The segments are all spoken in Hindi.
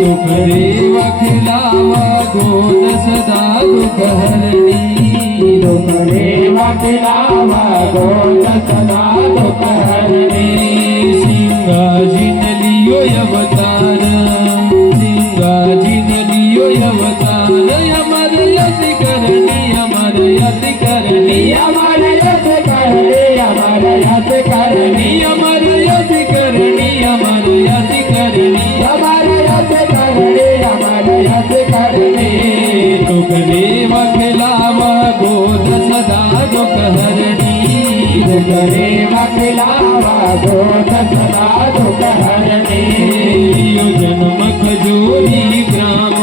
दुख देव खिलावा गोद सदा दुख हरणी दुख देव खिलावा गोद सदा दुख हरणी सिंहाजी ने लियो अवतार सिंहाजी ने लियो अवतार अमर यश करणी अमर यश करणी अमर यश करणी अमर यश करणी अमर यश करणी अमर यश करणी अमर यश करणी अमर यश करणी दुख देव खिलावा गोद सदा दुख हरणी दुख देव खिलावा गोद सदा दुख हरणी लियो जन्म खजूरी ग्राम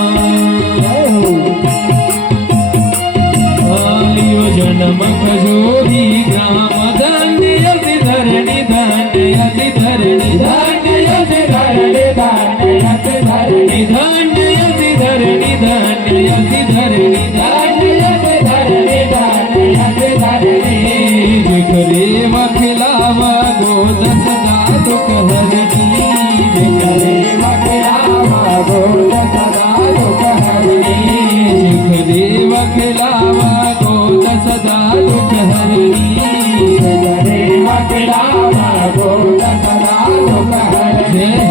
लियो जन्म खजूरी ग्राम धन्य यति धरणी धन्य यति धरणी धन्य यति धरणी धन्य यति धरणी धन्य यति धरणी धन्य यति धरणी धन्य यति धरणी धन्य यति धरणी दुख देव खिलावा गोद सदा दुख हरणी दुख देव खिलावा गोद सदा दुख हरणी दुख देव खिलावा गोद सदा दुख हरणी दुख देव खिलावा गोद सदा दुख हरणी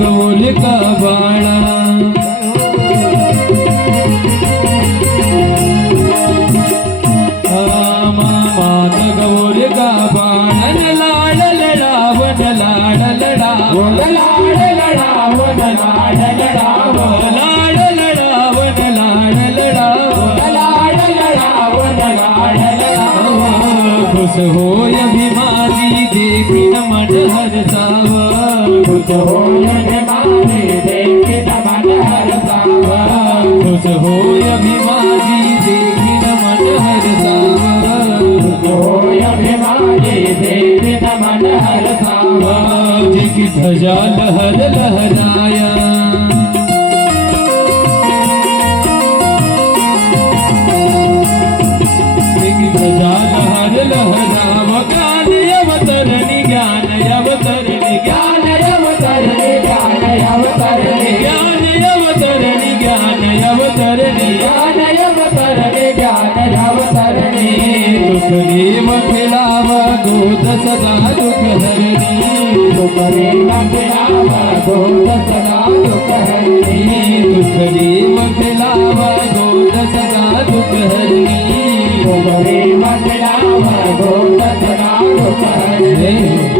गोल का बाणा मात गोल का बाणन लाड लड़ावन लाड लड़ावन लाड लड़ावन लाड लड़ावन लाड लड़ावन लाड लड़ावन लाड लड़ावन लाड लड़ावन खुश हो अभिमानी देखिन मन हरसावा खुश हो अभिमानी देखिन मन हरसावा खुश हो अभिमानी देखिन मन हरसावा खुश हो अभिमानी देखिन मन हरसावा जिकी ध्वजा लहर लहराया जिकी ध्वजा लहर लहरावा ज्ञान अवतरणी ज्ञान अवतरणी ज्ञान अवतरणी ज्ञान अवतरणी ज्ञान अवतरणी ज्ञान अवतरणी ज्ञान अवतरणी ज्ञान अवतरणी दुख देव खिलावा गोद सदा दुख हरणी दुख देव खिलावा गोद सदा दुख हरणी दुख देव खिलावा गोद सदा दुख हरणी दुख देव खिलावा गोद सदा दुख हरणी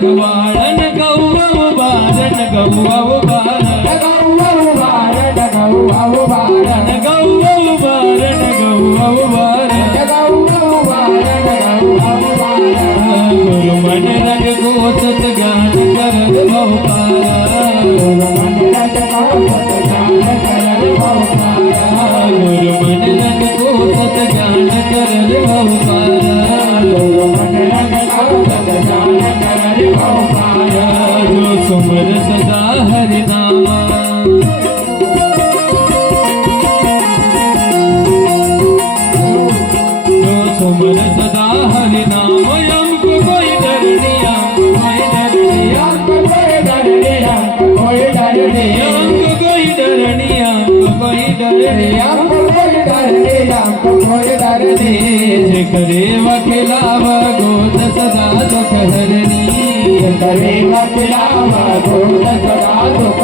रखवाळन गौवा बारण गौवा बारण गौवा बारण गौवा बारण गौवा बारण गौवा बारण गौवा बारण गौवा बारण गुरु मन रंग गोचत गान करत भवपारा गुरु मन रंग गोचत गान करत भवपारा गुरु मन रंग गोचत गान करत भवपारा गुरु मन रंग गोचत गान करत भवपारा जो सुमर सदा हरि नामा जो सुमर सदा हरि नाम हमको कोई डर नहीं हमको कोई डर नहीं हमको कोई डर नहीं हमको कोई डर नहीं हमको कोई डर नहीं हमको कोई डर नहीं हमको कोई डर नहीं हमको कोई डर नहीं जे करे वखिलाव गोद सदा दुख हरनी करे वखिलाव गोद सदा दुख